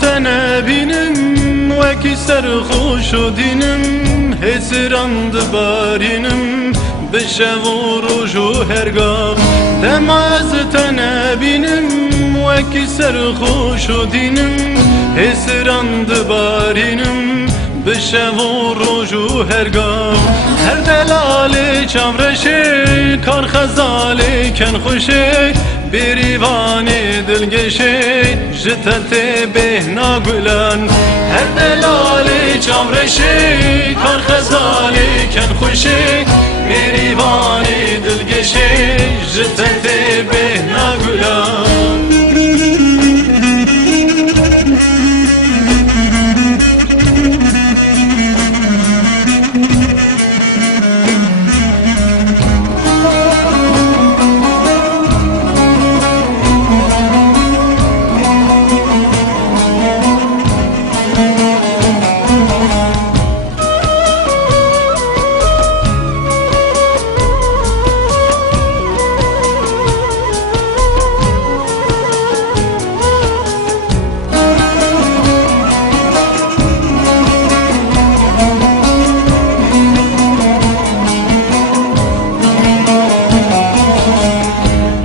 Tenebinem veki serxoş o dinim hesirand barinim bişev u roj u hergah demaz tenebinem veki serxoş o dinim hesirand barinim bişev u roj u hergah her delale çavreşe kar xezale ken xoşe بریوانی دلگشه جتت بهنا گلن هر دلالی چامرشه کار خزالی کن خوشه بریوانی دلگشه جتت بهنا گلن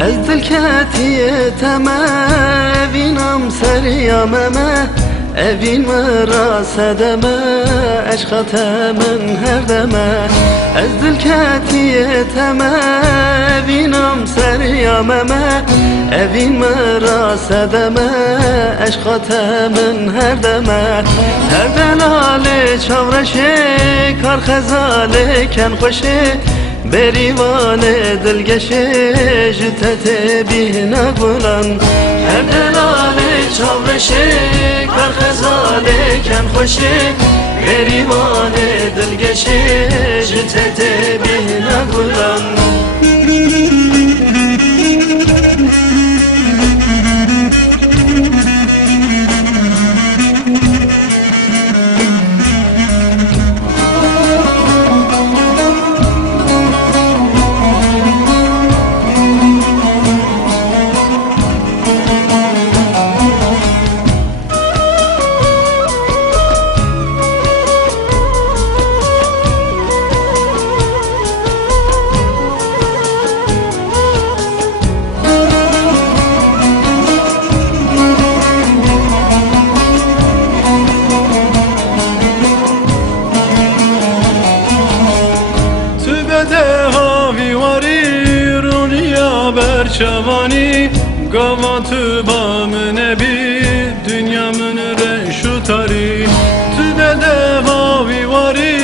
از دل کتیتمه وینم سریاممه اوین مرا صدمه عشقت من هر دمه از دل کتیتمه وینم سریاممه اوین مرا صدمه عشقت من هر دمه هر دلال چاورشه کار خزاله کن خوشه بریوان دلگشه جتت بینا گلن هر دلال چاورشه کار خزاله کن خوشه بریوان دلگشه جتت بینا گلن برچوانی گاوا تو با من بی دنیا من رشو تاری تو بده هاوی واری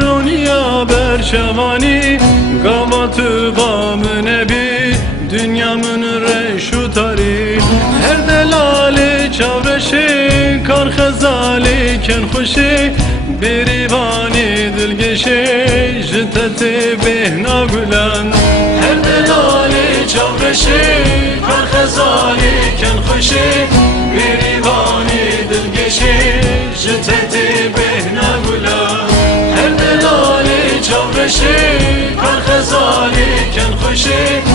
رونیا برچوانی گاوا تو با من بی دنیا من رشو تاری هر دلالی چاورشه کار خزالی کن خوشی بریوانی دلگشه جتت بهنا گلن هر دلالی چاورشه کار خزالی کن خوشی بریوانی دلگشه جتت بهنا گلن هر دلالی چاورشه کار خزالی کن خوشی